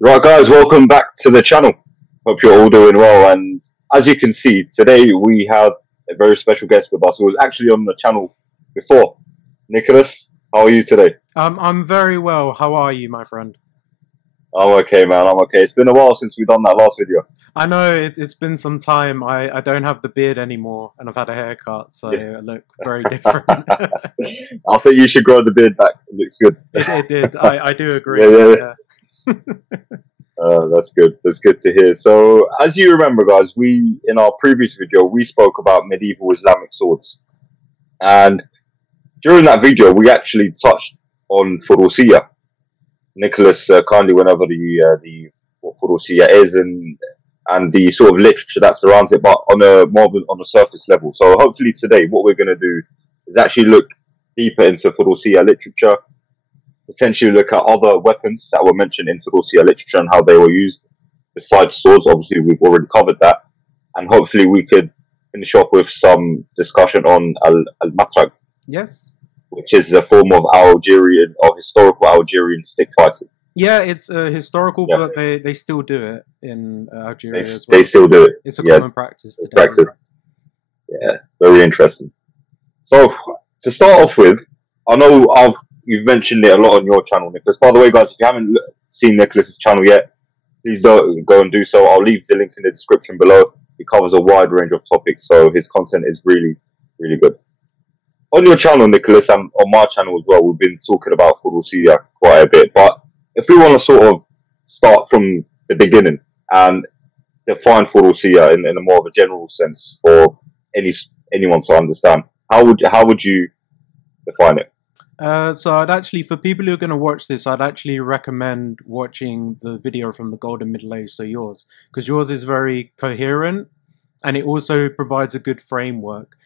Right, guys, welcome back to the channel. Hope you're all doing well. And as you can see, today we have a very special guest with us who was actually on the channel before. Nicholas, how are you today? I'm very well. How are you, my friend? I'm okay, man. I'm okay. It's been a while since we've done that last video. I know it's been some time. I don't have the beard anymore, and I've had a haircut, so Yeah. I look very different. I think you should grow the beard back. It looks good. It did. I do agree. Yeah. Yeah. That's good. That's good to hear. So, as you remember, guys, in our previous video, we spoke about medieval Islamic swords. And during that video, we actually touched on furussiya. Nicholas kindly went over the what furussiya is and the sort of literature that surrounds it, but on a on a surface level. So hopefully today, what we're going to do is actually look deeper into furussiya literature, potentially look at other weapons that were mentioned in furussiya literature and how they were used besides swords. Obviously, we've already covered that, and hopefully we could finish off with some discussion on al-matrak, Yes. which is a form of Algerian or historical Algerian stick fighting. Yeah, it's historical, Yeah. but they still do it in Algeria as well. They still do it. It's a Yes, common practice today. practice. Yeah, very interesting. So to start off with, I know you've mentioned it a lot on your channel, Nicholas. By the way, guys, if you haven't seen Nicholas's channel yet, please don't go and do so. I'll leave the link in the description below. He covers a wide range of topics, so his content is really, really good. On your channel, Nicholas, and on my channel as well, we've been talking about furussiya quite a bit. But if we want to sort of start from the beginning and define furussiya in a more of a general sense for anyone to understand, how would you define it? So I'd actually, for people who are going to watch this, I'd actually recommend watching the video from the Golden Middle Age, so yours, because yours is very coherent and it also provides a good framework.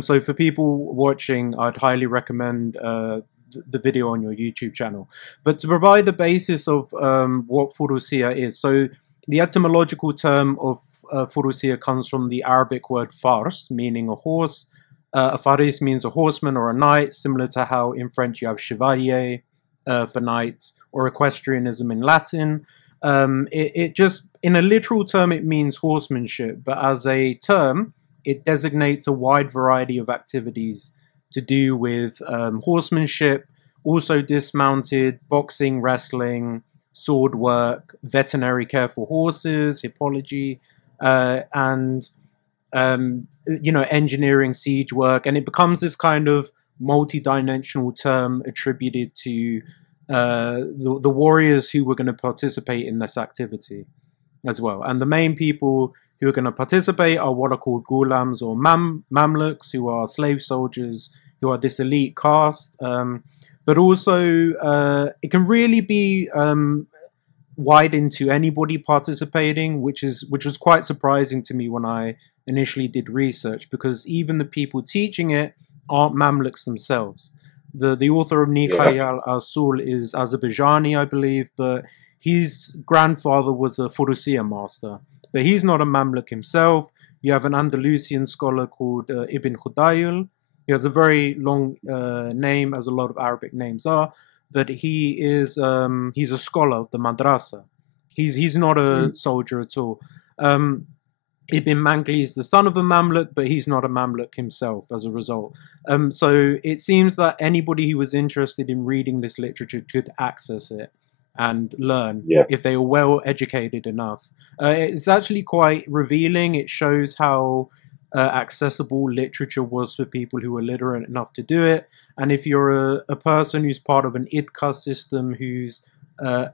So for people watching, I'd highly recommend the video on your YouTube channel. But to provide the basis of what furussiya is, so the etymological term of furussiya comes from the Arabic word fars, meaning a horse. A faris means a horseman or a knight, similar to how in French you have chevalier for knights, or equestrianism in Latin. It just, in a literal term, it means horsemanship, but as a term, it designates a wide variety of activities to do with horsemanship, also dismounted, boxing, wrestling, sword work, veterinary care for horses, hippology, and engineering, siege work, and it becomes this kind of multi-dimensional term attributed to the warriors who were going to participate in this activity as well. And the main people who are going to participate are what are called gulams or mamluks, who are slave soldiers, who are this elite caste. But also, it can really be wide into anybody participating, which was quite surprising to me when I initially did research, because even the people teaching it aren't Mamluks themselves. The author of Nikhaya al-Asul is Azerbaijani, I believe, but his grandfather was a furussiya master. But he's not a Mamluk himself. You have an Andalusian scholar called Ibn Khudayl. He has a very long name, as a lot of Arabic names are, but he's a scholar of the madrasa. He's not a soldier at all. Ibn Mangli is the son of a Mamluk, but he's not a Mamluk himself as a result. So it seems that anybody who was interested in reading this literature could access it and learn if they were well educated enough. It's actually quite revealing. It shows how accessible literature was for people who were literate enough to do it. And if you're a person who's part of an idka system, who's a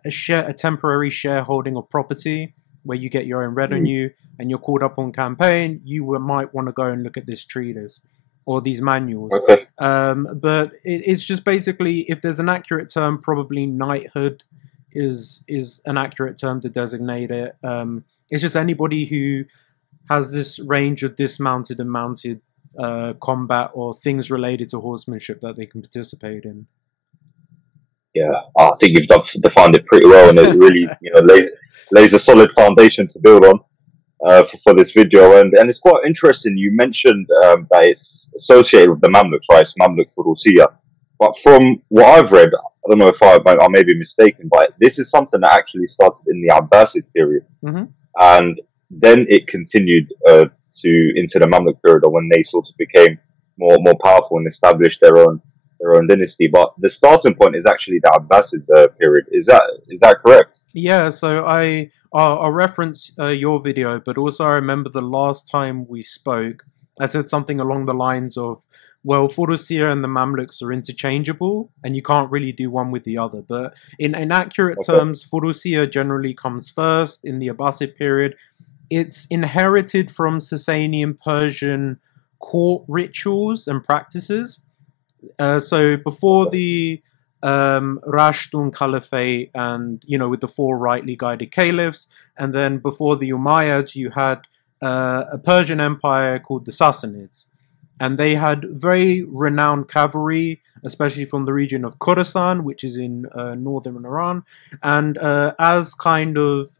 temporary shareholding of property, where you get your own revenue and you're called up on campaign, you might want to go and look at this treatise or these manuals. Okay. But it's just basically, if there's an accurate term, probably knighthood is an accurate term to designate it. It's just anybody who has this range of dismounted and mounted combat or things related to horsemanship that they can participate in. Yeah, I think you've defined it pretty well, and it really lays a solid foundation to build on for this video. And it's quite interesting. You mentioned that it's associated with the Mamluks, right? It's Mamluk furussiya. But from what I've read, I don't know if I may be mistaken, but this is something that actually started in the Abbasid period, Mm-hmm. and then it continued to into the Mamluk period, when they sort of became more powerful and established their own dynasty. But the starting point is actually the Abbasid period. Is that correct? Yeah, so I'll reference your video, but also I remember the last time we spoke, I said something along the lines of, well, furussiya and the Mamluks are interchangeable, and you can't really do one with the other. But in accurate Okay. terms, furussiya generally comes first in the Abbasid period. It's inherited from Sasanian Persian court rituals and practices. So before Yes. the Rashtun Caliphate, and with the four rightly guided caliphs, and then before the Umayyads, you had a Persian empire called the Sassanids, and they had very renowned cavalry, especially from the region of Khorasan, which is in northern Iran, and as kind of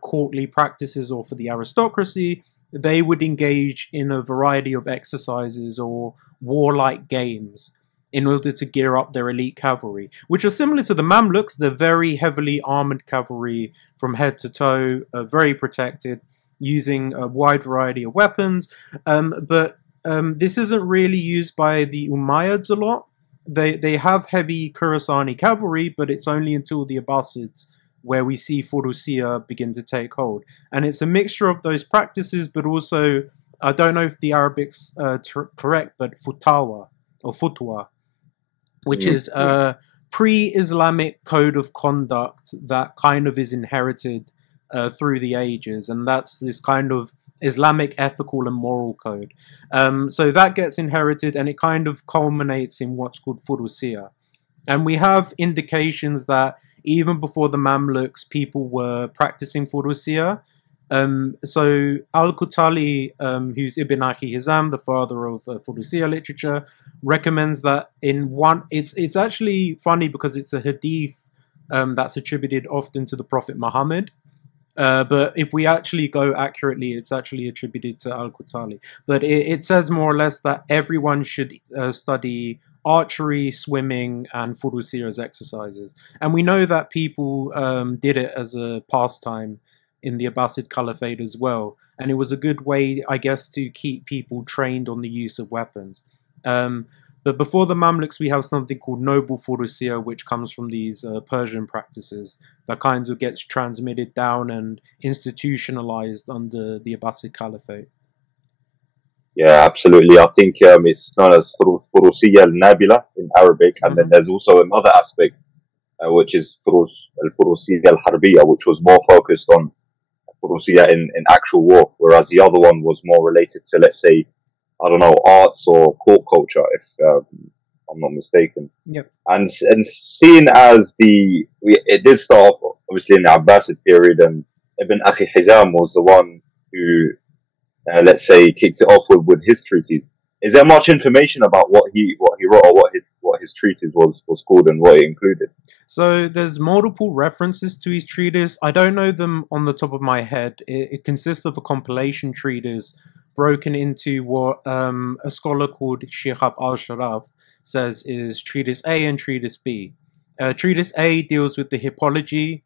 courtly practices or for the aristocracy, they would engage in a variety of exercises or warlike games in order to gear up their elite cavalry, which are similar to the Mamluks. They're very heavily armored cavalry from head to toe, very protected, using a wide variety of weapons. But this isn't really used by the Umayyads a lot. They have heavy Khurasani cavalry, but it's only until the Abbasids where we see furussiya begin to take hold. And it's a mixture of those practices, but also, I don't know if the Arabic's correct, but futawa or futwa, which is Mm. a pre-Islamic code of conduct that kind of is inherited through the ages, and that's this kind of Islamic ethical and moral code. So that gets inherited, and it kind of culminates in what's called furussiya. And we have indications that even before the Mamluks, people were practicing furussiya. So Al-Qutali, who's Ibn Akhi Hizam, the father of furussiya literature, recommends that in one. It's actually funny because it's a hadith that's attributed often to the Prophet Muhammad. But if we actually go accurately, it's actually attributed to Al-Qutali. But it says more or less that everyone should study archery, swimming, and furussiya as exercises. And we know that people did it as a pastime in the Abbasid Caliphate as well. And it was a good way, I guess, to keep people trained on the use of weapons. But before the Mamluks, we have something called noble furussiya, which comes from these Persian practices that kind of gets transmitted down and institutionalized under the Abbasid Caliphate. Yeah, absolutely. I think it's known as furussiya al-nabila in Arabic, and then Mm-hmm. there's also another aspect which is furussiya al-harbiya, which was more focused on furussiya in actual war, whereas the other one was more related to, let's say, I don't know, arts or court culture, if I'm not mistaken. Yep. And seeing as it did start off obviously in the Abbasid period, and Ibn Akhi Hizam was the one who, let's say, kicked it off with his treatise. Is there much information about what he wrote, or what his treatise was called and what it included? So there's multiple references to his treatise. I don't know them on the top of my head. It consists of a compilation treatise broken into what a scholar called Shihab al-Sharaf says is Treatise A and Treatise B. Treatise A deals with the hippology,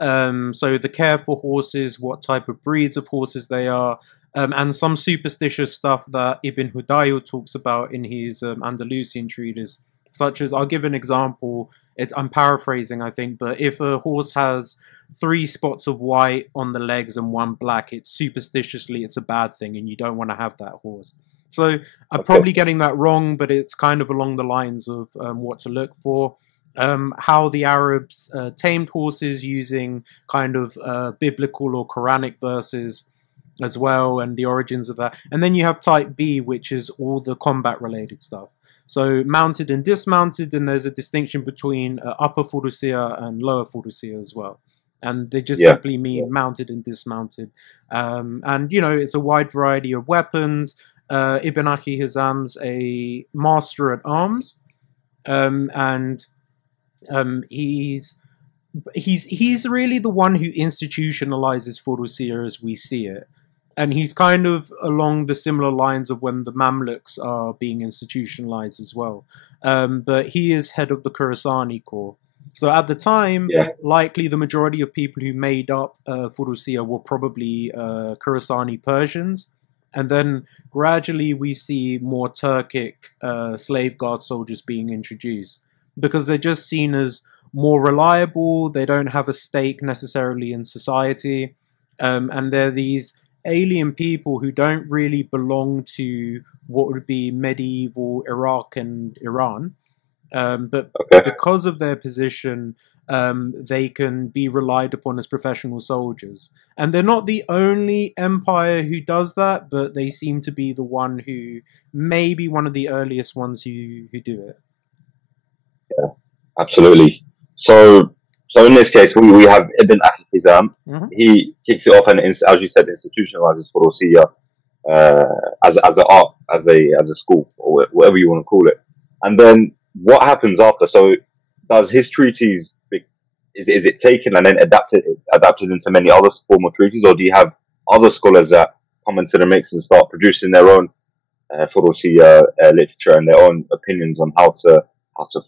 so the care for horses, what type of breeds of horses they are, and some superstitious stuff that Ibn Hudayl talks about in his Andalusian treatise, such as, I'll give an example. I'm paraphrasing, I think, but if a horse has 3 spots of white on the legs and 1 black, it's superstitiously it's a bad thing, and you don't want to have that horse. So I'm Okay. probably getting that wrong, but it's kind of along the lines of what to look for. How the Arabs tamed horses using kind of biblical or Quranic verses as well, and the origins of that. And then you have type B, which is all the combat related stuff. So mounted and dismounted, and there's a distinction between upper furussiya and lower furussiya as well. And they just Yeah. simply mean Yeah. mounted and dismounted. And, it's a wide variety of weapons. Ibn Akhi Hizam's a master at arms. And he's really the one who institutionalizes furussiya as we see it. And he's kind of along the similar lines of when the Mamluks are being institutionalized as well. But he is head of the Khurasani corps. So at the time, Yeah. likely the majority of people who made up furussiya were probably Khurasani Persians, and then gradually we see more Turkic slave guard soldiers being introduced because they're just seen as more reliable. They don't have a stake necessarily in society, and they're these alien people who don't really belong to what would be medieval Iraq and Iran. But Okay. because of their position, they can be relied upon as professional soldiers. And they're not the only empire who does that, but they seem to be the one who, maybe one of the earliest ones who do it. Absolutely. So, so in this case, we have Ibn Akhi Hizam. Mm-hmm. He kicks it off and, as you said, institutionalizes furussiya as a art, as a school, or whatever you want to call it. And then what happens after? So, does his treatise is it taken and then adapted into many other formal treatises, or do you have other scholars that come into the mix and start producing their own furussiya literature and their own opinions on how to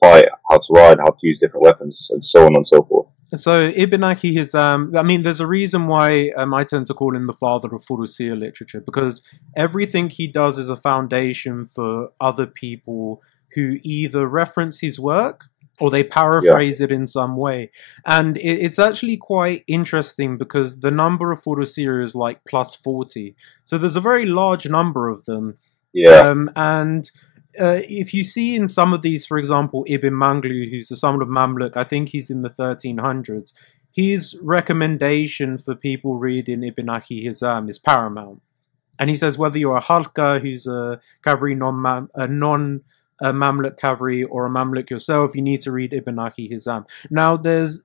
fight, how to ride, how to use different weapons, and so on and so forth? So Ibn Aki is, I mean, there's a reason why I tend to call him the father of furussiya literature, because everything he does is a foundation for other people who either reference his work or they Yeah, paraphrase it in some way. And it's actually quite interesting because the number of furussiya is like plus 40. So there's a very large number of them. yeah, And if you see in some of these, for example, Ibn Manglu, who's the son of Mamluk, I think he's in the 1300s, his recommendation for people reading Ibn Aki Hizam is paramount. And he says whether you're a Halka, who's a cavalry non-Mamluk cavalry, or a Mamluk yourself, you need to read Ibn Aki Hizam. Now, there's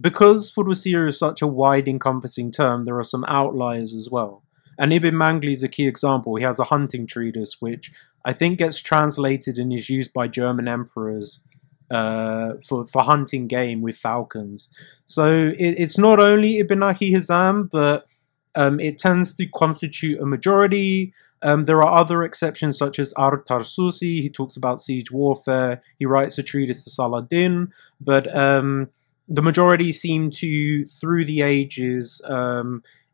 because furussiya is such a wide encompassing term, there are some outliers as well. And Ibn Mangli is a key example. He has a hunting treatise, which I think gets translated and is used by German emperors for hunting game with falcons. So it's not only Ibn Aki Hizam, but it tends to constitute a majority. There are other exceptions, such as Ar-Tarsusi. He talks about siege warfare. He writes a treatise to Saladin. But the majority seem to, through the ages,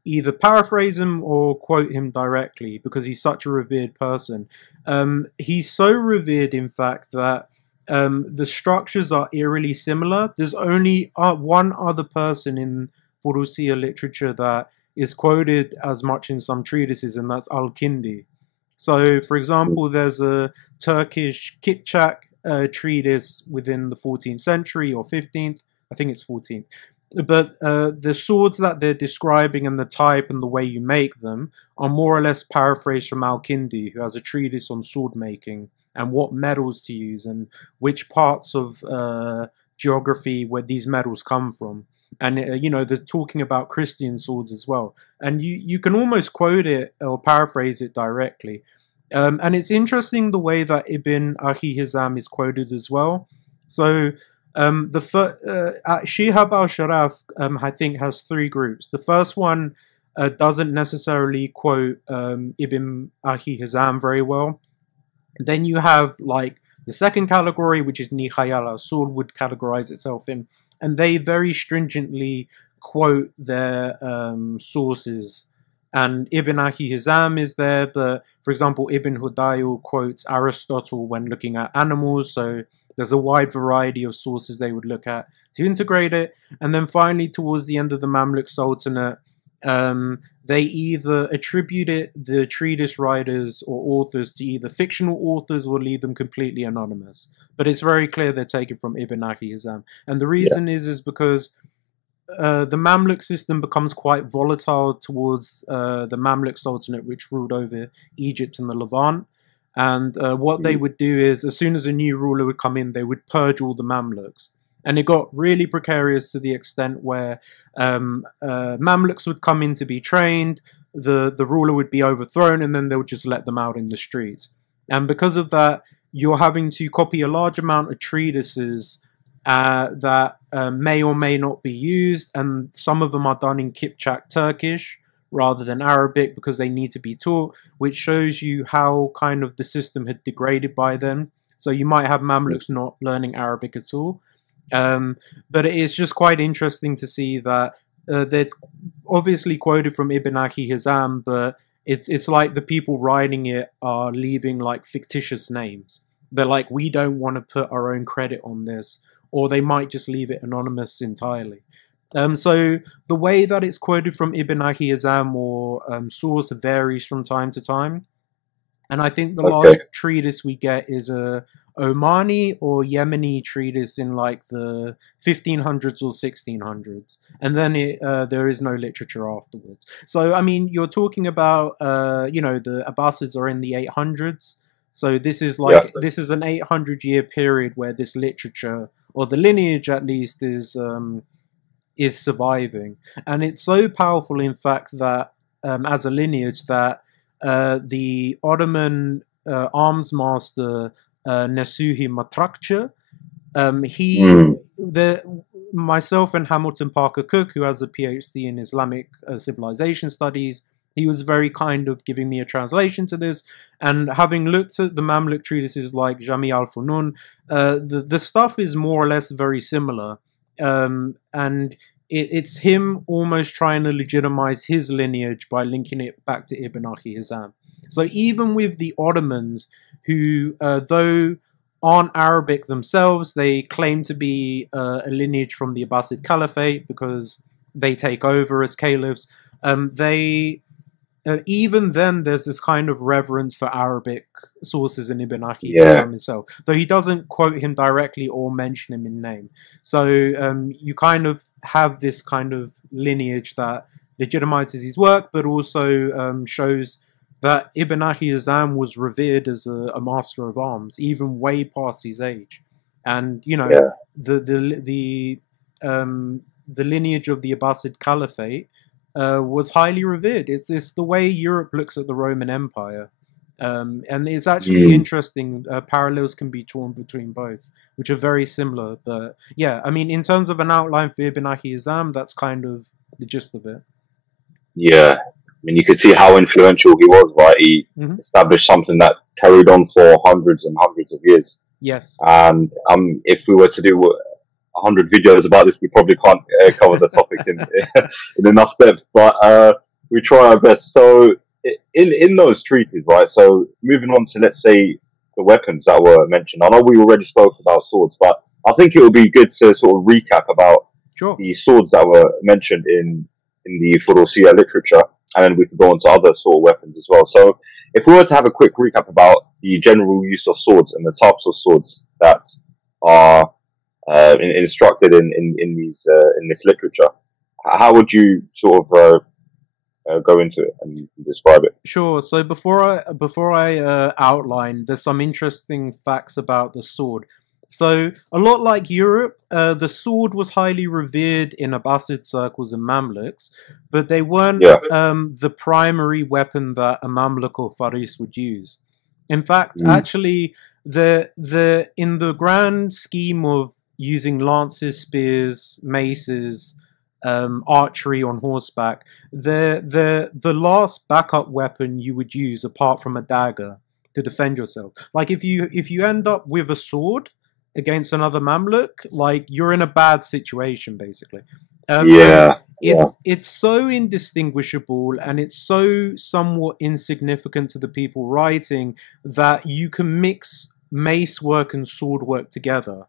either paraphrase him or quote him directly because he's such a revered person. He's so revered, in fact, that the structures are eerily similar. There's only one other person in furussiya literature that is quoted as much in some treatises, and that's Al-Kindi. So, for example, there's a Turkish Kipchak treatise within the 14th century or 15th. I think it's 14th. But the swords that they're describing and the type and the way you make them are more or less paraphrased from Al-Kindi, who has a treatise on sword making and what metals to use and which parts of geography where these metals come from. And, you know, they're talking about Christian swords as well. And you can almost quote it or paraphrase it directly. And it's interesting the way that Ibn Akhi Hizam is quoted as well. So Shihab al-Sharaf, I think, has three groups. The first one doesn't necessarily quote Ibn Akhi Hizam very well. Then you have like the second category, which is Nikhayal al-Sul would categorize itself in, and they very stringently quote their sources. And Ibn Akhi Hizam is there, but for example, Ibn Hudayl quotes Aristotle when looking at animals, so there's a wide variety of sources they would look at to integrate it. And then finally, towards the end of the Mamluk Sultanate, they either attribute the treatise writers or authors to either fictional authors or leave them completely anonymous. But it's very clear they're taken from Ibn Akhi Hizam. And the reason is because the Mamluk system becomes quite volatile towards the Mamluk Sultanate, which ruled over Egypt and the Levant. And what they would do is, as soon as a new ruler would come in, they would purge all the Mamluks. And it got really precarious to the extent where Mamluks would come in to be trained, the ruler would be overthrown, and then they would just let them out in the streets. And because of that, you're having to copy a large amount of treatises that may or may not be used, and some of them are done in Kipchak Turkish rather than Arabic because they need to be taught, which shows you how kind of the system had degraded by then. So you might have Mamluks not learning Arabic at all. But it's just quite interesting to see that they're obviously quoted from Ibn Akhi Hizam, but it's like the people writing it are leaving like fictitious names. They're like, we don't want to put our own credit on this, or they might just leave it anonymous entirely. So the way that it's quoted from Ibn Akhi Hizam or source varies from time to time. And I think the Okay. last treatise we get is a Omani or Yemeni treatise in like the 1500s or 1600s, and then there is no literature afterwards. So I mean, you're talking about the Abbasids are in the 800s, so Yes. this is an 800-year period where this literature or the lineage at least is surviving, and it's so powerful, in fact, that as a lineage that the Ottoman arms master Nasuhi Matrakcha, he Mm. the myself and Hamilton Parker Cook, who has a PhD in Islamic civilization studies, he was very kind of giving me a translation to this. And having looked at the Mamluk treatises like Jami al-Funun, the stuff is more or less very similar. And it's him almost trying to legitimize his lineage by linking it back to Ibn Akhi Hizam. So even with the Ottomans, who, though aren't Arabic themselves, they claim to be a lineage from the Abbasid Caliphate because they take over as caliphs. They Even then, there's this kind of reverence for Arabic sources in Ibn Akhi Yeah. Hizam himself, though he doesn't quote him directly or mention him in name. So you kind of have this kind of lineage that legitimizes his work, but also shows that Ibn Akhi Hizam was revered as a master of arms, even way past his age. And Yeah. the lineage of the Abbasid Caliphate was highly revered. It's the way Europe looks at the Roman Empire, and it's actually Mm. interesting. Parallels can be drawn between both, which are very similar. But yeah, I mean, in terms of an outline for Ibn Akhi Hizam, that's kind of the gist of it. Yeah. I mean, you could see how influential he was, right? He Hmm. established something that carried on for hundreds and hundreds of years. Yes. And if we were to do 100 videos about this, we probably can't cover the topic in in enough depth. But we try our best. So in those treaties, right? So moving on to, let's say, the weapons that were mentioned. I know we already spoke about swords, but I think it would be good to sort of recap about Sure. the swords that were mentioned in the furussiya literature, and then we could go on to other sort of weapons as well. So if we were to have a quick recap about the general use of swords and the types of swords that are instructed in this literature, how would you sort of go into it and describe it? Sure. So before I outline, there's some interesting facts about the sword. So a lot like Europe, the sword was highly revered in Abbasid circles and Mamluks, but they weren't Yeah. the primary weapon that a Mamluk or Faris would use. In fact, Mm. actually, the in the grand scheme of using lances, spears, maces, archery on horseback, the last backup weapon you would use apart from a dagger to defend yourself. Like if you end up with a sword against another Mamluk, like you're in a bad situation basically. And Yeah. Yeah. it's so indistinguishable and it's so somewhat insignificant to the people writing that you can mix mace work and sword work together.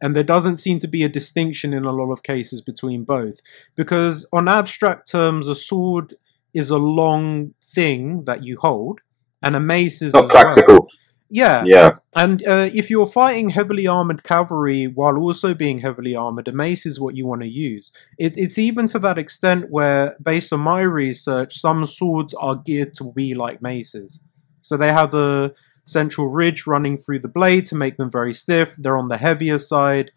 And there doesn't seem to be a distinction in a lot of cases between both. Because on abstract terms, a sword is a long thing that you hold, and a mace is Not as well. practical. Yeah. Yeah. And if you're fighting heavily armored cavalry while also being heavily armored, a mace is what you want to use. It's even to that extent where, based on my research, some swords are geared to be like maces. So they have a central ridge running through the blade to make them very stiff. They're on the heavier side.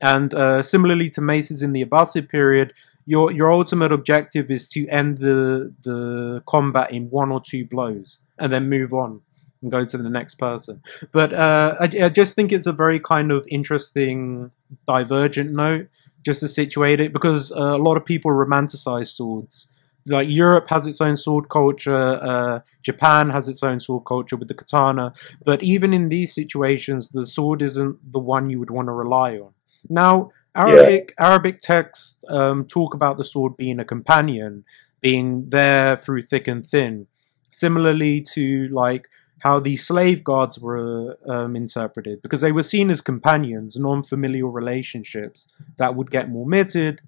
And similarly to maces in the Abbasid period, your ultimate objective is to end the combat in one or two blows and then move on and go to the next person. But I just think it's a very kind of interesting divergent note just to situate it, because a lot of people romanticize swords. Like Europe has its own sword culture, Japan has its own sword culture with the katana, but even in these situations, the sword isn't the one you would want to rely on. Now, Yeah. Arabic texts talk about the sword being a companion, being there through thick and thin, similarly to like how the slave guards were interpreted, because they were seen as companions, non-familial relationships that would get mormitted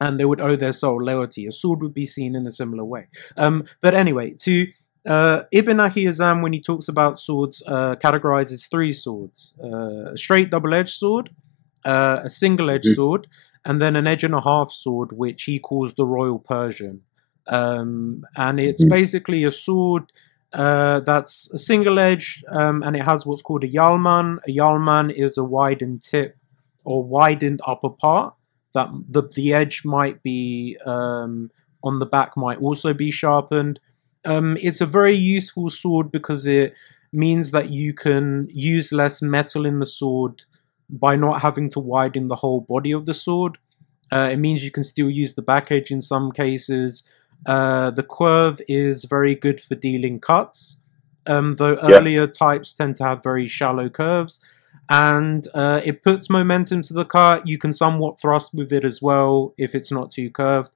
and they would owe their soul loyalty. A sword would be seen in a similar way. But anyway, to Ibn Ahiyazam, when he talks about swords, categorizes three swords: a straight double-edged sword, a single-edged Hmm. sword, and then an edge-and-a-half sword, which he calls the Royal Persian. And it's Hmm. basically a sword that's a single-edged, and it has what's called a yalman. A yalman is a widened tip or widened upper part that the edge might be on the back might also be sharpened. It's a very useful sword because it means that you can use less metal in the sword by not having to widen the whole body of the sword. It means you can still use the back edge in some cases. The curve is very good for dealing cuts, though Yeah. earlier types tend to have very shallow curves. And it puts momentum to the cut. You can somewhat thrust with it as well if it's not too curved.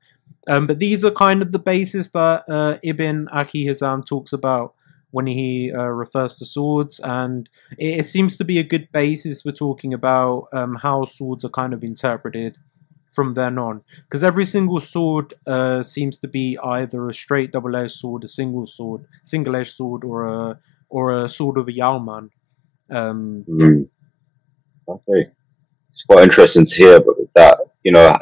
But these are kind of the basis that Ibn Akhi talks about when he refers to swords, and it seems to be a good basis for talking about how swords are kind of interpreted from then on, because every single sword seems to be either a straight double-edged sword, a single-edged sword, or a sword of a Yalman. Yeah. Mm. Okay. It's quite interesting to hear but that,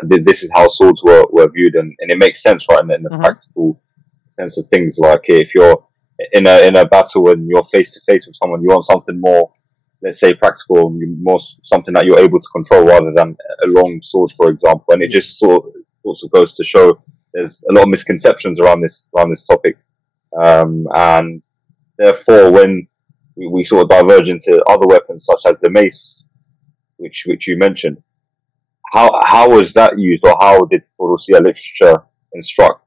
this is how swords were viewed, and it makes sense, right, in the Mm-hmm. practical sense of things. Like if you're in a battle and you're face to face with someone, you want something more, let's say, practical, more something that you're able to control rather than a long sword, for example. And it Yeah. just sort of also goes to show there's a lot of misconceptions around this topic, and therefore when we sort of diverge into other weapons such as the mace, which you mentioned, how was that used, or how did furussiya literature instruct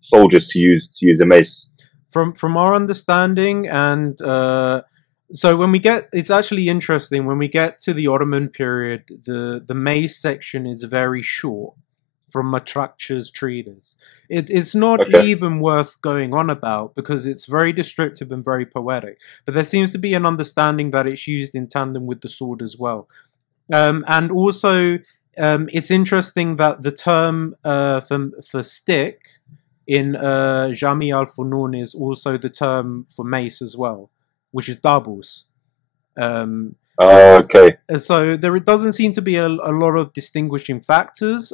soldiers to use a mace? From our understanding, and so when we get, it's actually interesting when we get to the Ottoman period. The mace section is very short from Matrakcha's treatise. It's not Okay. even worth going on about because it's very descriptive and very poetic. But there seems to be an understanding that it's used in tandem with the sword as well. And also, it's interesting that the term for stick in Jami al Funun is also the term for mace as well, which is dabus. Um, Okay. so there doesn't seem to be a lot of distinguishing factors.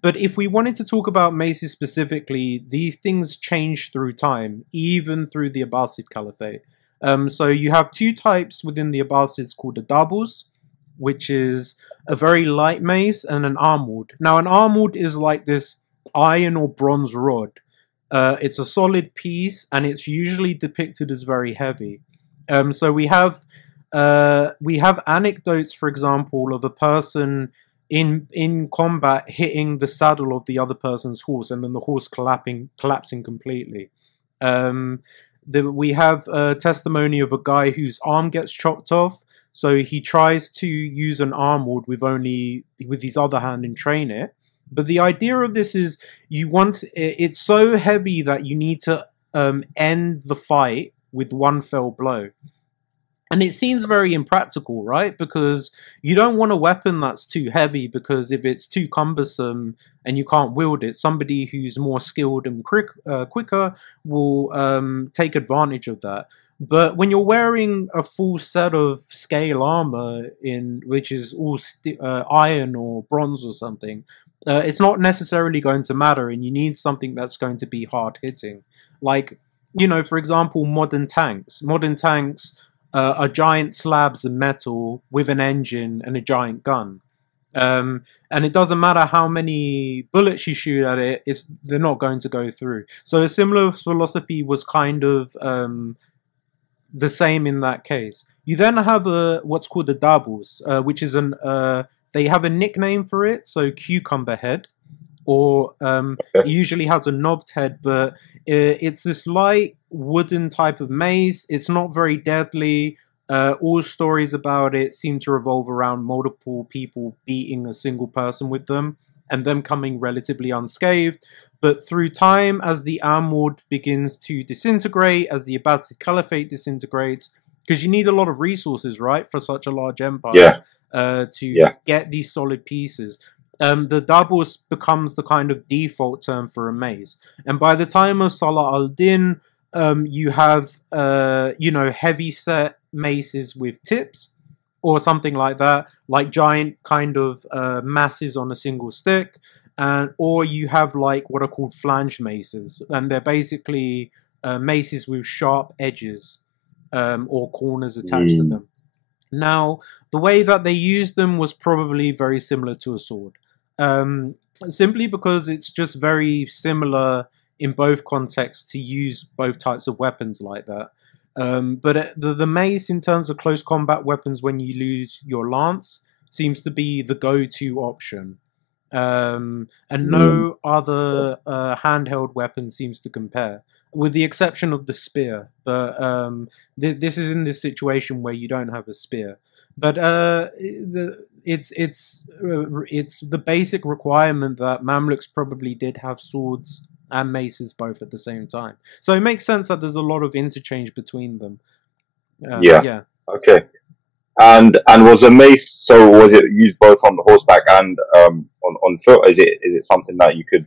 But if we wanted to talk about maces specifically, these things change through time, even through the Abbasid Caliphate. So you have two types within the Abbasids called the dabus, which is a very light mace, and an armud. Now, an armud is like this iron or bronze rod. It's a solid piece, and it's usually depicted as very heavy. So we have anecdotes, for example, of a person in combat hitting the saddle of the other person's horse, and then the horse collapsing completely. Um, we have a testimony of a guy whose arm gets chopped off, so he tries to use an armord with his other hand and train it. But the idea of this is it's so heavy that you need to end the fight with one fell blow. And it seems very impractical, right? Because you don't want a weapon that's too heavy, because if it's too cumbersome and you can't wield it, somebody who's more skilled and quicker will take advantage of that. But when you're wearing a full set of scale armor which is all iron or bronze or something, it's not necessarily going to matter, and you need something that's going to be hard hitting. Like, for example, modern tanks. Modern tanks are giant slabs of metal with an engine and a giant gun. And it doesn't matter how many bullets you shoot at it, they're not going to go through. So a similar philosophy was kind of the same in that case. You then have what's called the dabus, which is they have a nickname for it, so cucumber head, or it Okay. usually has a knobbed head, but it's this light wooden type of mace. It's not very deadly. All stories about it seem to revolve around multiple people beating a single person with them and them coming relatively unscathed. But through time, as the Almohad begins to disintegrate, as the Abbasid Caliphate disintegrates, because you need a lot of resources, right, for such a large empire, to get these solid pieces. The Dabus becomes the kind of default term for a mace. And by the time of Salah al-Din, you have, heavy set maces with tips or something like that, like giant kind of masses on a single stick. Or you have like what are called flange maces, and they're basically maces with sharp edges or corners attached to them. Now, the way that they used them was probably very similar to a sword, simply because it's just very similar in both contexts to use both types of weapons like that. But the mace, in terms of close combat weapons, when you lose your lance, seems to be the go-to option. And no other handheld weapon seems to compare, with the exception of the spear. But this is in this situation where you don't have a spear. But it's the basic requirement that Mamluks probably did have swords and maces both at the same time. So it makes sense that there's a lot of interchange between them. Yeah. Okay. And was a mace? So was it used both on the horseback and on foot? Is it something that you could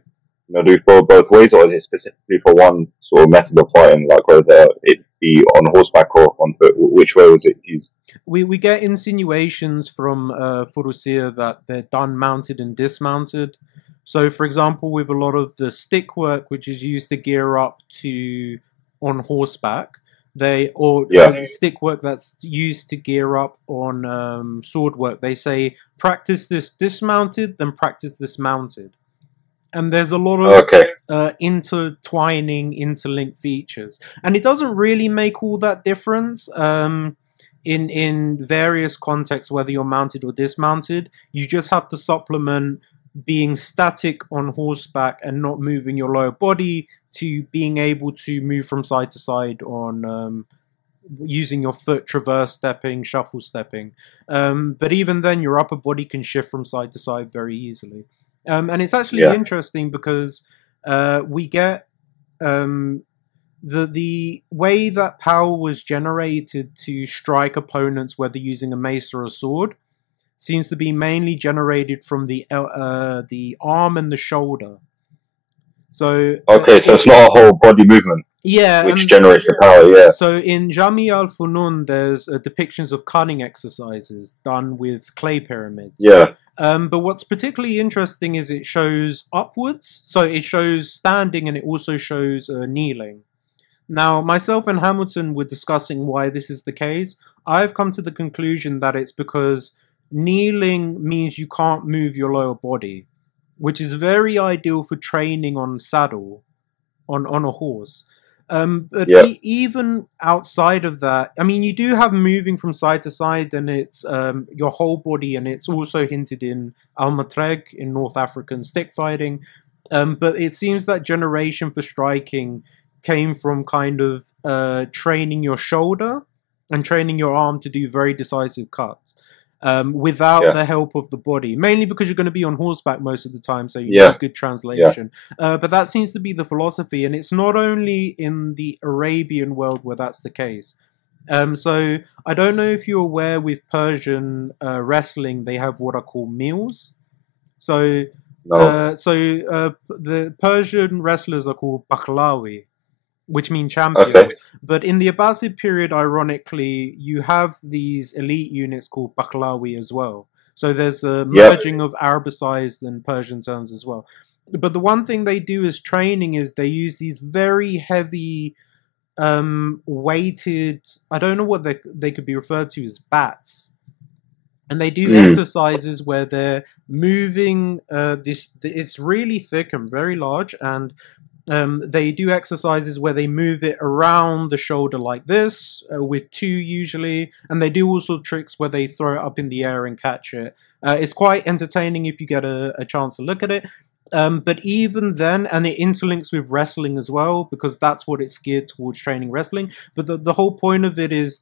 do both ways, or is it specifically for one sort of method of fighting, like whether it be on horseback or on foot? Which way was it used? We get insinuations from furussiya that they're done mounted and dismounted. So, for example, with a lot of the stick work, which is used to gear up to on horseback, stick work that's used to gear up on sword work, they say practice this dismounted, then practice this mounted. And there's a lot of intertwining, interlinked features, and it doesn't really make all that difference. In various contexts, whether you're mounted or dismounted, you just have to supplement being static on horseback and not moving your lower body to being able to move from side to side on using your foot, traverse stepping, shuffle stepping. But even then, your upper body can shift from side to side very easily. And it's actually interesting because we get the way that power was generated to strike opponents, whether using a mace or a sword, seems to be mainly generated from the arm and the shoulder. So so it's not a whole body movement. Which generates the power. So in Jami al-Funun, there's depictions of cunning exercises done with clay pyramids. But what's particularly interesting is it shows upwards. So it shows standing and it also shows kneeling. Now, myself and Hamilton were discussing why this is the case. I've come to the conclusion that it's because kneeling means you can't move your lower body, which is very ideal for training on saddle, on a horse. But even outside of that, I mean, you do have moving from side to side, and it's your whole body, and it's also hinted in Al-Matreg in North African stick fighting. But it seems that generation for striking came from kind of training your shoulder and training your arm to do very decisive cuts. Without the help of the body, mainly because you're going to be on horseback most of the time, so you need good translation. But that seems to be the philosophy, and it's not only in the Arabian world where that's the case. So I don't know if you're aware, with Persian wrestling, they have what are called meals. So the Persian wrestlers are called Bakhlawi, which mean champions. But in the Abbasid period, ironically, you have these elite units called Bakhlawi as well. So there's a merging of Arabicized and Persian terms as well. But the one thing they do as training is they use these very heavy, weighted, I don't know what they could be referred to as bats. And they do exercises where they're moving it's really thick and very large, and they do exercises where they move it around the shoulder like this, with two usually, and they do also tricks where they throw it up in the air and catch it. It's quite entertaining if you get a chance to look at it. But even then, and it interlinks with wrestling as well, because that's what it's geared towards, training wrestling. But the whole point of it is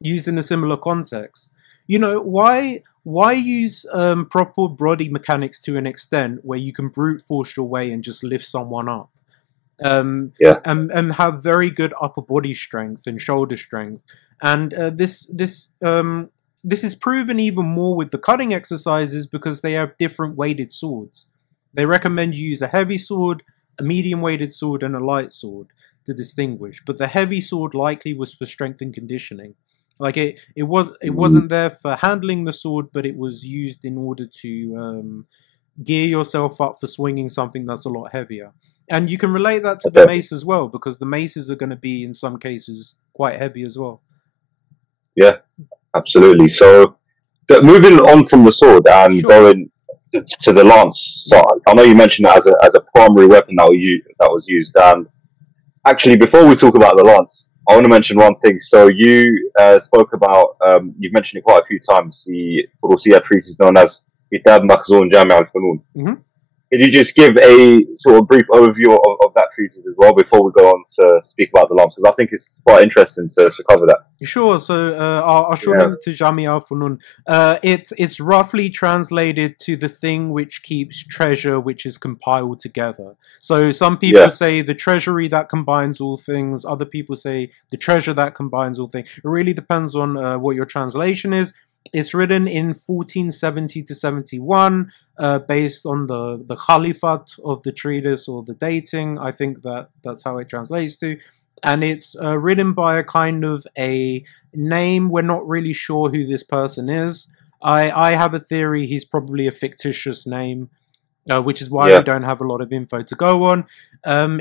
used in a similar context. You know, why use proper body mechanics to an extent where you can brute force your way and just lift someone up? Yeah. And have very good upper body strength and shoulder strength. And this is proven even more with the cutting exercises because they have different weighted swords. They recommend you use a heavy sword, a medium weighted sword, and a light sword to distinguish. But the heavy sword likely was for strength and conditioning. Like it wasn't there for handling the sword, but it was used in order to gear yourself up for swinging something that's a lot heavier. And you can relate that to the Okay. mace as well, because the maces are going to be, in some cases, quite heavy as well. Yeah. Absolutely. So, moving on from the sword and Sure. going to the lance. So, Yeah. I know you mentioned that as a primary weapon that was used. And actually, before we talk about the lance, I want to mention one thing. So, you spoke about you've mentioned it quite a few times, the furussiya treatise known as Kitab Makhzun Jami' al-Funun. Hmm. Could you just give a sort of brief overview of that treatise as well before we go on to speak about the lance? Because I think it's quite interesting to cover that. Sure. So I'll shorten Yeah. it to Jami al Funun. It's roughly translated to the thing which keeps treasure, which is compiled together. So some people Yeah. say the treasury that combines all things. Other people say the treasure that combines all things. It really depends on what your translation is. It's written in 1470 to 71, based on the Khalifat of the treatise or the dating. I think that's how it translates to. And it's written by a kind of a name. We're not really sure who this person is. I have a theory he's probably a fictitious name, which is why we Yeah. don't have a lot of info to go on.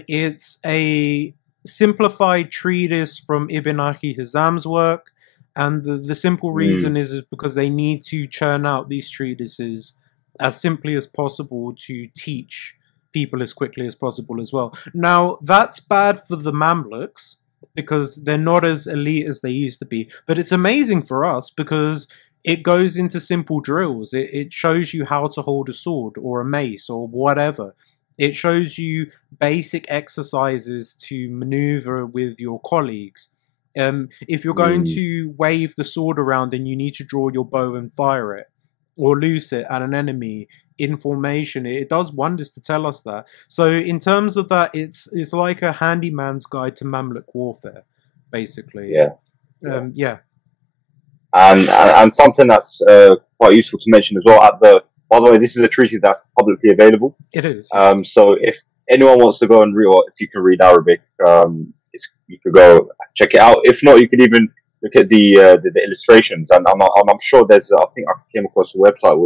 It's a simplified treatise from Ibn Akhi Hizam's work, and the simple Mm. reason is because they need to churn out these treatises as simply as possible to teach people as quickly as possible as well. Now, that's bad for the Mamluks because they're not as elite as they used to be, but it's amazing for us because it goes into simple drills. It shows you how to hold a sword or a mace or whatever. It shows you basic exercises to maneuver with your colleagues. If you're going Mm. to wave the sword around and you need to draw your bow and fire it, or loose it at an enemy in formation, it does wonders to tell us that. So in terms of that, it's like a handyman's guide to Mamluk warfare, basically. Yeah. Yeah. Yeah, And something that's quite useful to mention as well. By the way, this is a treaty that's publicly available. it is. Yes. So if anyone wants to go and read, or if you can read Arabic, you could go check it out. If not, you could even look at the illustrations. And I'm sure I think I came across a website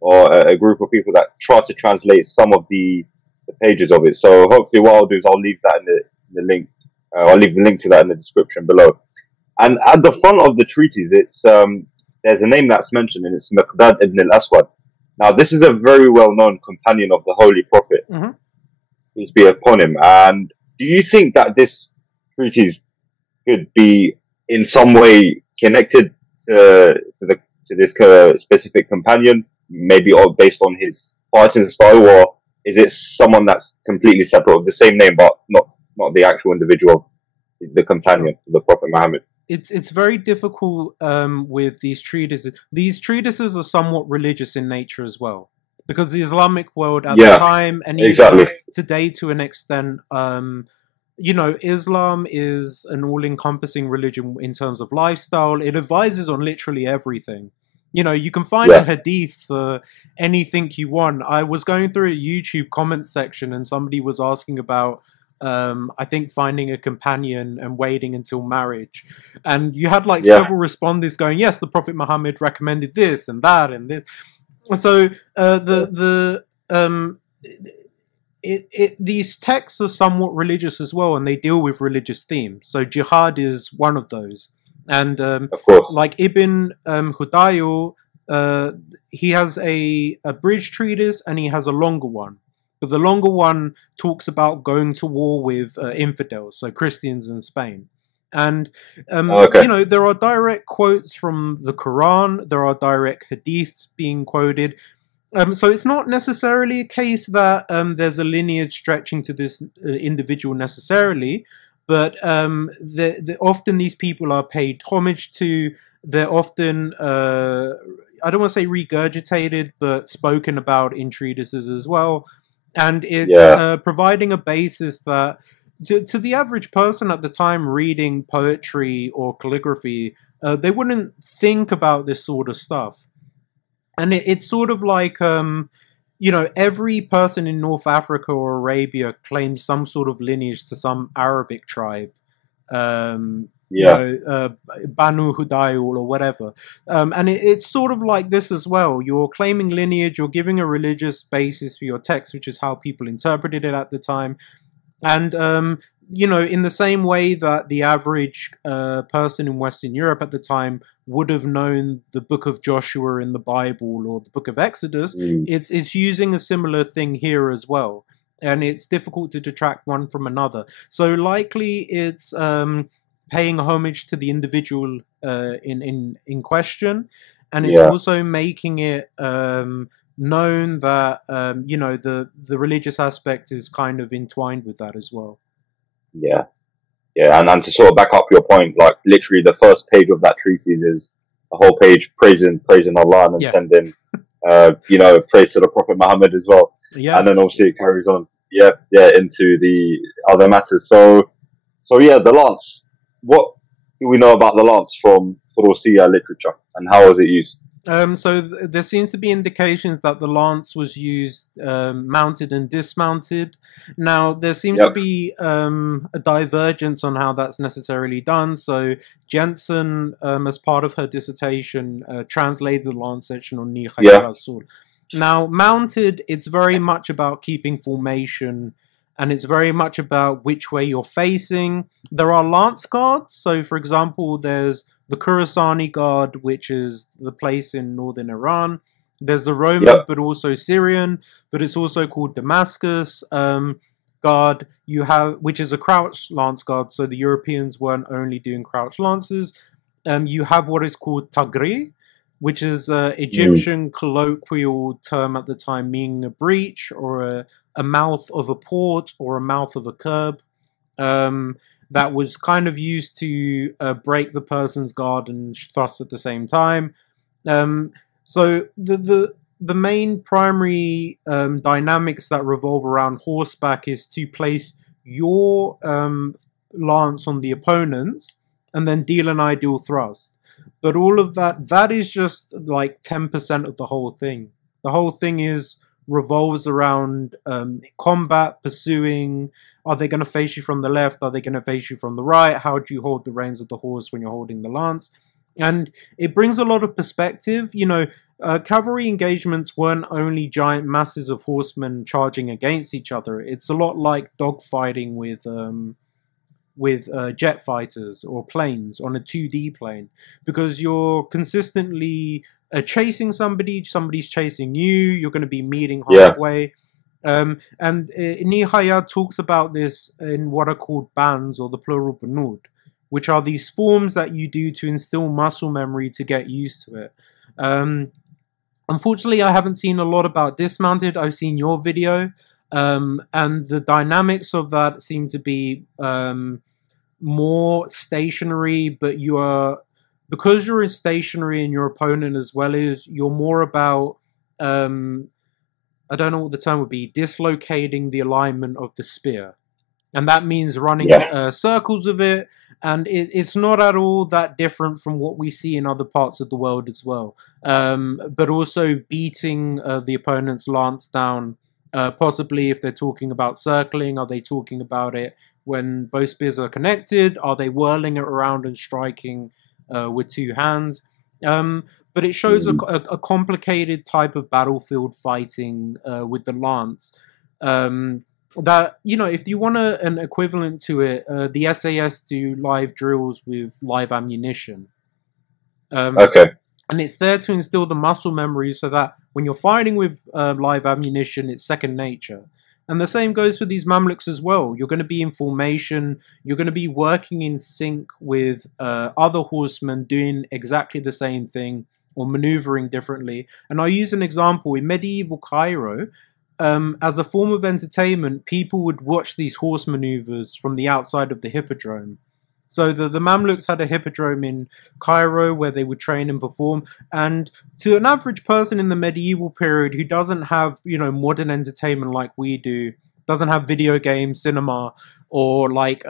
or a group of people that try to translate some of the pages of it. So hopefully, what I'll do is I'll leave that in the link. I'll leave the link to that in the description below. And at the front of the treatise, it's there's a name that's mentioned, and it's Miqdad ibn al-Aswad. Now, this is a very well-known companion of the Holy Prophet, Mm-hmm. peace be upon him. And do you think that this treatise could be in some way connected to this specific companion, maybe or based on his fighting style, or is it someone that's completely separate of the same name, but not the actual individual, the companion Sure. of the Prophet Muhammad? It's very difficult with these treatises. These treatises are somewhat religious in nature as well, because the Islamic world at the Yeah, time, and even exactly. today to an extent, Islam is an all-encompassing religion in terms of lifestyle. It advises on literally everything. You can find a Yeah, hadith for anything you want. I was going through a YouTube comments section and somebody was asking about, I think, finding a companion and waiting until marriage. And you had like yeah. several respondents going, yes, the Prophet Muhammad recommended this and that and this. So these texts are somewhat religious as well, and they deal with religious themes. So jihad is one of those, and Of course. like Ibn Hudayo, he has a bridge treatise and he has a longer one. But the longer one talks about going to war with infidels, so Christians in Spain. And Okay. there are direct quotes from the Quran. There are direct hadiths being quoted. So it's not necessarily a case that there's a lineage stretching to this individual necessarily, but often these people are paid homage to. They're often, I don't want to say regurgitated, but spoken about in treatises as well. And it's Yeah, providing a basis that, to the average person at the time reading poetry or calligraphy, they wouldn't think about this sort of stuff. And it's sort of like, every person in North Africa or Arabia claims some sort of lineage to some Arabic tribe. Um, yeah, Banu Hudayl or whatever. And it's sort of like this as well. You're claiming lineage, you're giving a religious basis for your text, which is how people interpreted it at the time. And in the same way that the average person in Western Europe at the time would have known the Book of Joshua in the Bible or the Book of Exodus, mm, it's using a similar thing here as well, and it's difficult to detract one from another. So likely it's paying homage to the individual in question, and it's yeah, also making it. Known that the religious aspect is kind of entwined with that as well. yeah, yeah. And to sort of back up your point, like literally the first page of that treatise is a whole page praising Allah and Yeah. sending, praise to the Prophet Muhammad as well. And then Yes. obviously it carries on, yeah, yeah, into the other matters. So yeah, the lance. What do we know about the lance from furussiya literature, and how was it used? So there seems to be indications that the lance was used mounted and dismounted. Now there seems to Yep. be a divergence on how that's necessarily done. So Jensen, as part of her dissertation, translated the lance section on Nihaya Yeah. Rasul. Now mounted, it's very much about keeping formation, and it's very much about which way you're facing. There are lance guards. So for example, there's the Khurasani Guard, which is the place in northern Iran. There's the Roman, Yep. but also Syrian, but it's also called Damascus Guard. You have, which is a crouch lance guard, so the Europeans weren't only doing crouch lances. You have what is called Tagri, which is an Mm. Egyptian colloquial term at the time, meaning a breach or a mouth of a port or a mouth of a curb. That was kind of used to break the person's guard and thrust at the same time. So the main primary dynamics that revolve around horseback is to place your lance on the opponent's and then deal an ideal thrust. But all of that is just like 10% of the whole thing. The whole thing is revolves around combat, pursuing. Are they going to face you from the left? Are they going to face you from the right? How do you hold the reins of the horse when you're holding the lance? And it brings a lot of perspective. Cavalry engagements weren't only giant masses of horsemen charging against each other. It's a lot like dogfighting with jet fighters or planes on a 2D plane, because you're consistently chasing somebody's chasing you, you're going to be meeting Yeah. halfway. And Nihaya talks about this in what are called bands, or the plural banud, which are these forms that you do to instill muscle memory to get used to it. Unfortunately, I haven't seen a lot about dismounted. I've seen your video, and the dynamics of that seem to be more stationary, but because you're stationary and your opponent as well is, you're more about I don't know what the term would be, dislocating the alignment of the spear. And that means running Yeah. circles of it. And it's not at all that different from what we see in other parts of the world as well. But also beating the opponent's lance down. Possibly if they're talking about circling, are they talking about it when both spears are connected? Are they whirling it around and striking with two hands? But it shows Mm. a complicated type of battlefield fighting with the lance. That, if you want an equivalent to it, the SAS do live drills with live ammunition. Okay. And it's there to instill the muscle memory so that when you're fighting with live ammunition, it's second nature. And the same goes for these Mamluks as well. You're going to be in formation. You're going to be working in sync with other horsemen doing exactly the same thing. or maneuvering differently. And I'll use an example. In medieval Cairo, as a form of entertainment, people would watch these horse maneuvers from the outside of the hippodrome. So the Mamluks had a hippodrome in Cairo where they would train and perform. And to an average person in the medieval period who doesn't have, modern entertainment like we do, doesn't have video games, cinema, or like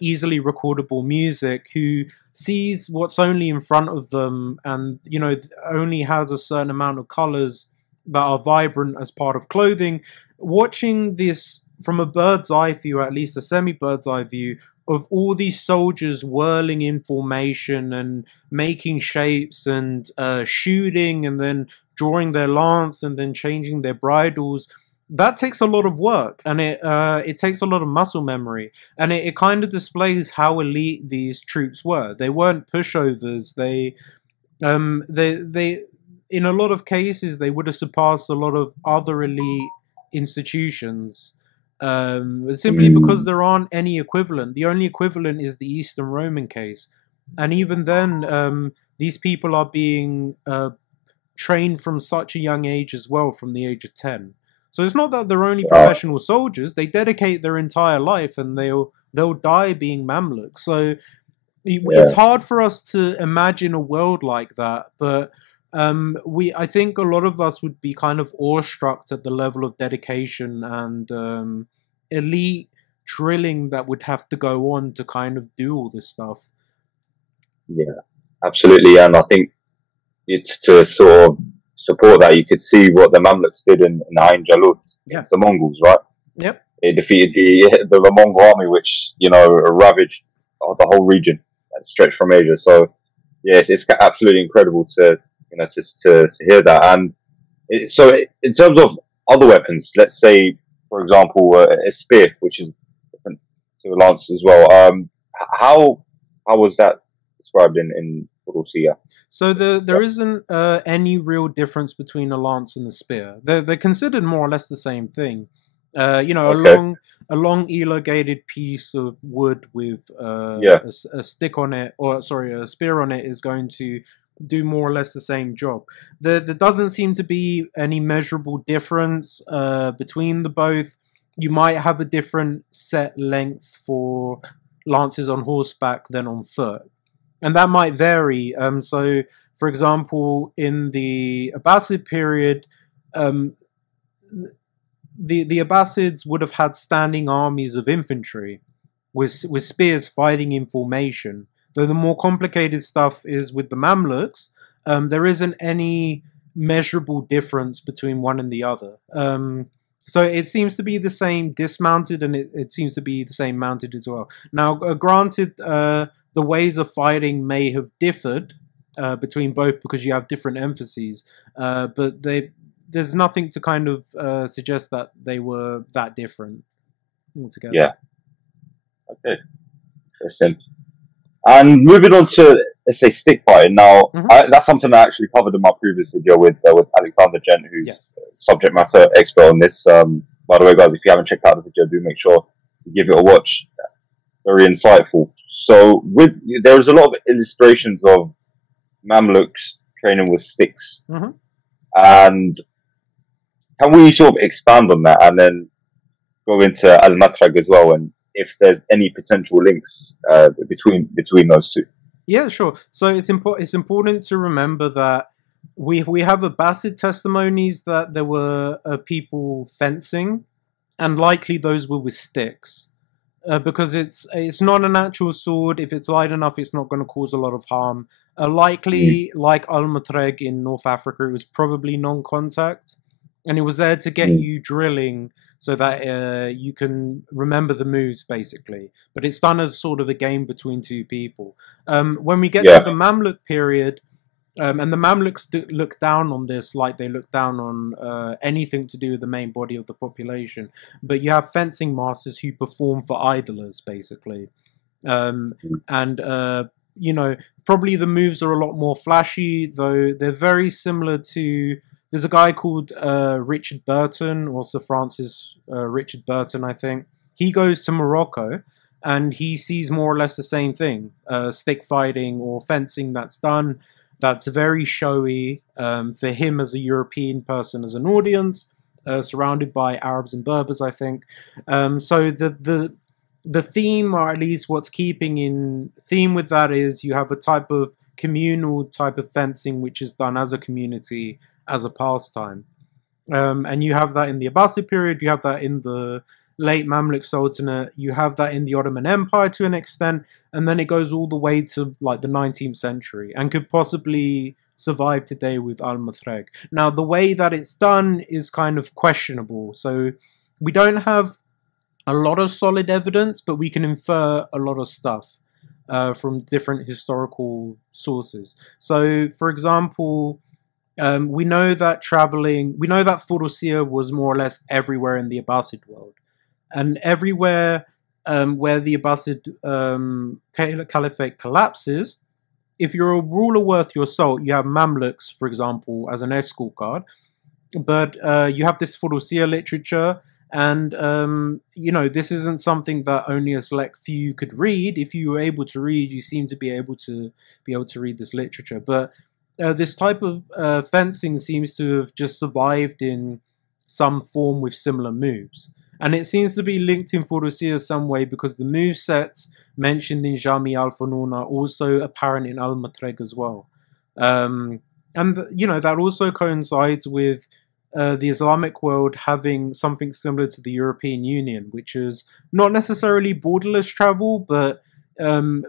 easily recordable music, who sees what's only in front of them and, only has a certain amount of colors that are vibrant as part of clothing, watching this from a bird's eye view, at least a semi-bird's eye view, of all these soldiers whirling in formation and making shapes and shooting and then drawing their lance and then changing their bridles, that takes a lot of work, and it takes a lot of muscle memory, and it kind of displays how elite these troops were. They weren't pushovers. They in a lot of cases they would have surpassed a lot of other elite institutions. Simply because there aren't any equivalent. The only equivalent is the Eastern Roman case. And even then, these people are being trained from such a young age as well, from the age of 10. So it's not that they're only professional soldiers. They dedicate their entire life and they'll die being Mamluks. So it's hard for us to imagine a world like that, but I think a lot of us would be kind of awestruck at the level of dedication and elite drilling that would have to go on to kind of do all this stuff. Yeah, absolutely. And I think it's to sort of support that. You could see what the Mamluks did in Ain Jalut against the Mongols, right? Yep. They defeated the Mongol army, which ravaged the whole region that stretched from Asia. So yes, it's absolutely incredible to to hear that. And so in terms of other weapons, let's say, for example, a spear, which is different to a lance as well. How was that described in furussiya? So there isn't any real difference between a lance and a spear. They're considered more or less the same thing. A long elongated piece of wood with a stick on it, or sorry, a spear on it, is going to do more or less the same job. There doesn't seem to be any measurable difference between the both. You might have a different set length for lances on horseback than on foot, and that might vary. So, for example, in the Abbasid period, the Abbasids would have had standing armies of infantry with spears fighting in formation. Though the more complicated stuff is with the Mamluks, there isn't any measurable difference between one and the other. So it seems to be the same dismounted, and it seems to be the same mounted as well. Now, granted, the ways of fighting may have differed between both because you have different emphases, but there's nothing to kind of suggest that they were that different altogether. Yeah. Okay. Interesting. And moving on to, let's say, stick fighting. Now, that's something I actually covered in my previous video with Alexander Gent, who's subject matter expert on this. By the way, guys, if you haven't checked out the video, do make sure you give it a watch. Very insightful. So, there's a lot of illustrations of Mamluks training with sticks. And can we sort of expand on that and then go into Al-Matrag as well, and if there's any potential links between those two? Yeah, sure. So it's important to remember that we have Abbasid testimonies that there were people fencing, and likely those were with sticks, because it's not an actual sword. If it's light enough, it's not going to cause a lot of harm. Likely, like Al-Matrag in North Africa, it was probably non-contact, and it was there to get you drilling so that you can remember the moves, basically. But it's done as sort of a game between two people. When we get to the Mamluk period, and the Mamluks look down on this like they look down on anything to do with the main body of the population. But you have fencing masters who perform for idlers, basically. Probably the moves are a lot more flashy, though they're very similar to... There's a guy called Richard Burton, or Sir Francis Richard Burton, I think. He goes to Morocco, and he sees more or less the same thing. Stick fighting or fencing that's done. that's very showy for him as a European person, as an audience, surrounded by Arabs and Berbers, I think. So the theme, or at least what's keeping in theme with that, is you have a type of communal type of fencing which is done as a community, as a pastime. And you have that in the Abbasid period, you have that in the late Mamluk Sultanate, you have that in the Ottoman Empire to an extent, and then it goes all the way to like the 19th century and could possibly survive today with Al-Mathreg. Now, the way that it's done is kind of questionable, so we don't have a lot of solid evidence, but we can infer a lot of stuff from different historical sources. So, for example, we know that furussiya was more or less everywhere in the Abbasid world. And everywhere where the Abbasid Caliphate collapses, if you're a ruler worth your salt, you have Mamluks, for example, as an escort guard. But you have this furussiya literature, and this isn't something that only a select few could read. If you were able to read, you seem to be able to read this literature. But this type of fencing seems to have just survived in some form with similar moves. And it seems to be linked in furussiya some way, because the move sets mentioned in Jami al-Funun are also apparent in al-Matreg as well. And that also coincides with the Islamic world having something similar to the European Union, which is not necessarily borderless travel, but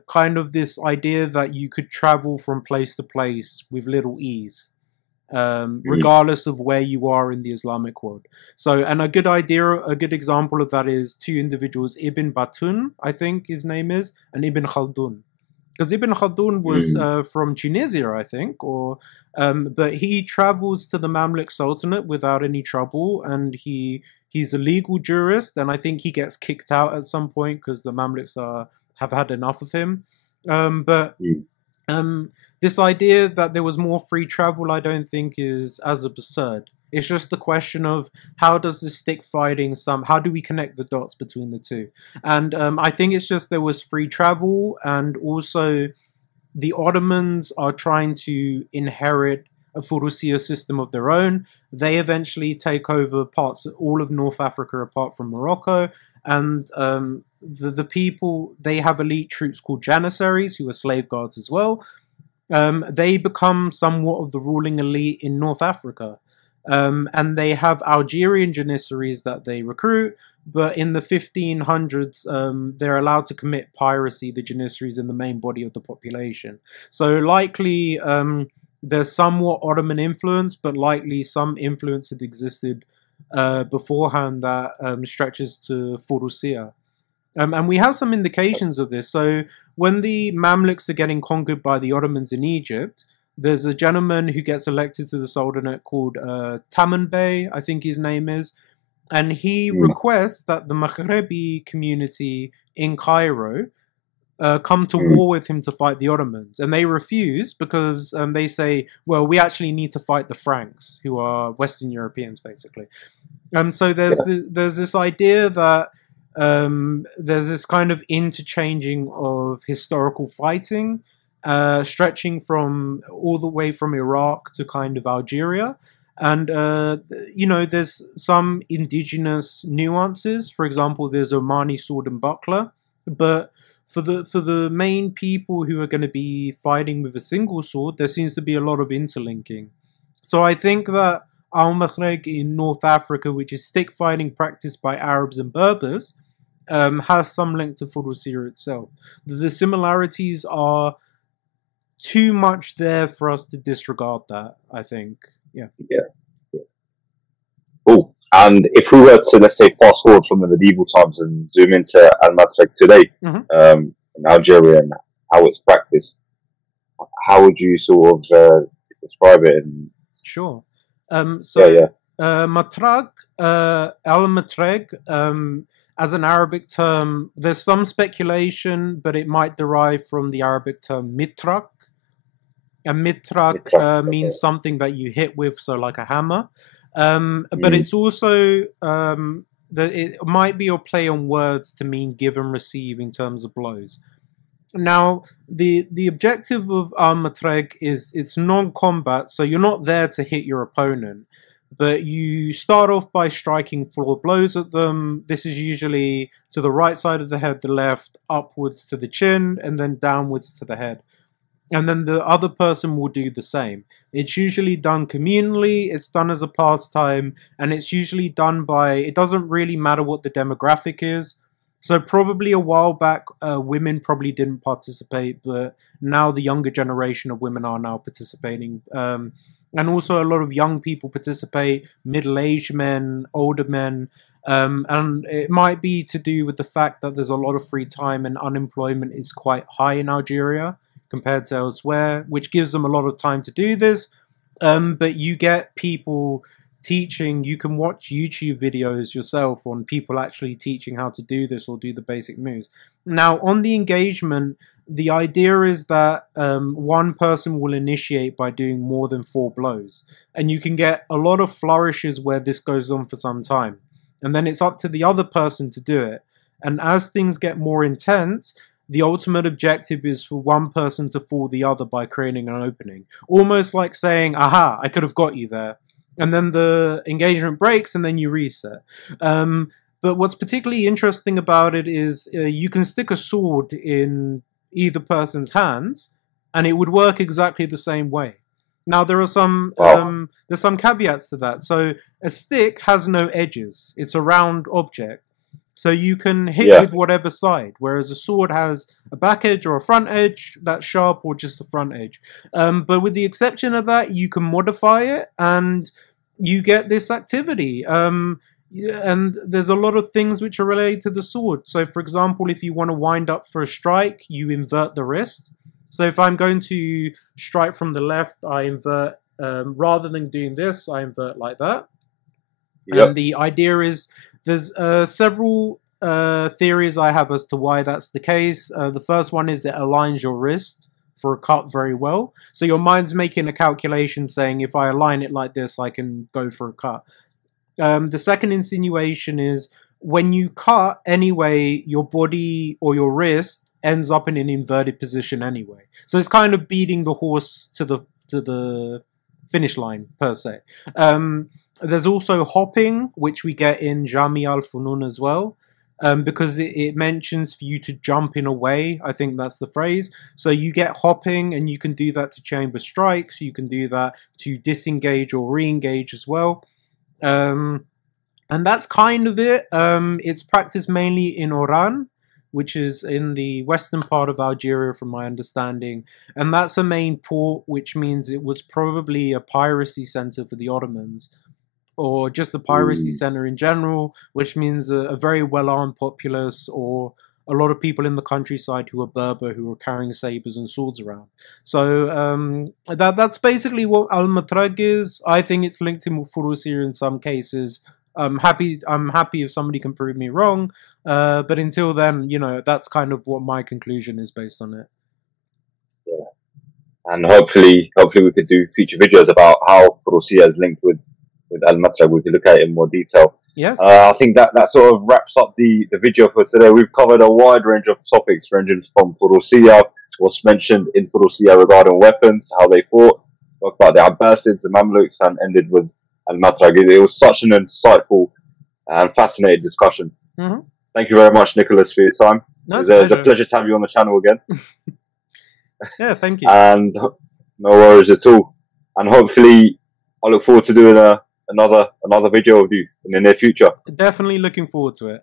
kind of this idea that you could travel from place to place with little ease, regardless of where you are in the Islamic world. So, and a good example of that is two individuals, Ibn Batun, I think his name is, and Ibn Khaldun. Because Ibn Khaldun was from Tunisia, I think, but he travels to the Mamluk Sultanate without any trouble, and he's a legal jurist, and I think he gets kicked out at some point because the Mamluks have had enough of him. This idea that there was more free travel, I don't think is as absurd. It's just the question of how does this stick fighting how do we connect the dots between the two? And I think it's just there was free travel, and also the Ottomans are trying to inherit a furussiya system of their own. They eventually take over all of North Africa apart from Morocco, and the people, they have elite troops called Janissaries, who are slave guards as well. They become somewhat of the ruling elite in North Africa. And they have Algerian Janissaries that they recruit, but in the 1500s, they're allowed to commit piracy, the Janissaries, in the main body of the population. So likely there's somewhat Ottoman influence, but likely some influence had existed beforehand that stretches to furussiya. And we have some indications of this. So when the Mamluks are getting conquered by the Ottomans in Egypt, there's a gentleman who gets elected to the Sultanate called Taman Bey, I think his name is, and he requests that the Maghrebi community in Cairo come to war with him to fight the Ottomans. And they refuse because they say, well, we actually need to fight the Franks, who are Western Europeans, basically. So there's this idea that there's this kind of interchanging of historical fighting, stretching from all the way from Iraq to kind of Algeria. And, there's some indigenous nuances. For example, there's Omani sword and buckler. But for the main people who are going to be fighting with a single sword, there seems to be a lot of interlinking. So I think that Al-Maghreb in North Africa, which is stick fighting practiced by Arabs and Berbers, has some link to furussiya itself. The similarities are too much there for us to disregard that, I think. Yeah. Cool. And if we were to, let's say, fast forward from the medieval times and zoom into Al-Matrek today, in Algeria and how it's practiced, how would you sort of describe it? Sure. Matrag, Al-Matreg, as an Arabic term, there's some speculation, but it might derive from the Arabic term mitrak. And mitrak means something that you hit with, so like a hammer. But it's also, it might be a play on words to mean give and receive in terms of blows. Now, the objective of Al-Matreg is it's non-combat, so you're not there to hit your opponent, but you start off by striking floor blows at them. This is usually to the right side of the head, the left, upwards to the chin, and then downwards to the head. And then the other person will do the same. It's usually done communally, it's done as a pastime, and it's usually done by, it doesn't really matter what the demographic is. So probably a while back, women probably didn't participate, but now the younger generation of women are now participating. And also a lot of young people participate, middle-aged men, older men, and it might be to do with the fact that there's a lot of free time and unemployment is quite high in Algeria compared to elsewhere, which gives them a lot of time to do this. But you get people teaching, you can watch YouTube videos yourself on people actually teaching how to do this or do the basic moves. Now, on the engagement, the idea is that one person will initiate by doing more than 4 blows. And you can get a lot of flourishes where this goes on for some time. And then it's up to the other person to do it. And as things get more intense, the ultimate objective is for one person to fool the other by creating an opening. Almost like saying, aha, I could have got you there. And then the engagement breaks and then you reset. But what's particularly interesting about it is you can stick a sword in either person's hands and it would work exactly the same way. Now there are some there's some caveats to that. So a stick has no edges. It's a round object. So you can hit with whatever side, whereas a sword has a back edge or a front edge that's sharp or just the front edge. But with the exception of that, you can modify it and you get this activity. And there's a lot of things which are related to the sword. So for example, if you want to wind up for a strike, you invert the wrist. So if I'm going to strike from the left, I invert, rather than doing this, I invert like that. And the idea is, there's several theories I have as to why that's the case. The first one is it aligns your wrist for a cut very well. So your mind's making a calculation saying, if I align it like this, I can go for a cut. The second insinuation is when you cut anyway, your body or your wrist ends up in an inverted position anyway. So it's kind of beating the horse to the finish line per se. There's also hopping, which we get in Jami al-Funun as well, because it mentions for you to jump in a way. I think that's the phrase. So you get hopping, and you can do that to chamber strikes. You can do that to disengage or re-engage as well. And that's kind of it. It's practiced mainly in Oran, which is in the western part of Algeria from my understanding. And that's a main port, which means it was probably a piracy center for the Ottomans, or just the piracy center in general, which means a very well-armed populace or a lot of people in the countryside who are Berber, who are carrying sabers and swords around. So that's basically what Al-Matreg is. I think it's linked to furussiya in some cases. I'm happy if somebody can prove me wrong, but until then, you know, that's kind of what my conclusion is based on it. Yeah, and hopefully we could do future videos about how furussiya is linked with Al-Matreg. We could look at it in more detail. Yes. I think that sort of wraps up the video for today. We've covered a wide range of topics, ranging from furussiya, what's mentioned in furussiya regarding weapons, how they fought, talked about the Abbasids, the Mamluks, and ended with Al-Matreg. It was such an insightful and fascinating discussion. Thank you very much, Nicholas, for your time. It was a pleasure to have you on the channel again. Yeah, thank you. And no worries at all. And hopefully, I look forward to doing another video with you in the near future. Definitely looking forward to it.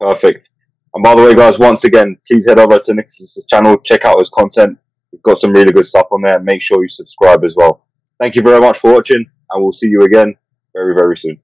Perfect. And by the way, guys, once again, please head over to Nicholas's channel, check out his content. He's got some really good stuff on there. Make sure you subscribe as well. Thank you very much for watching, and we'll see you again very, very soon.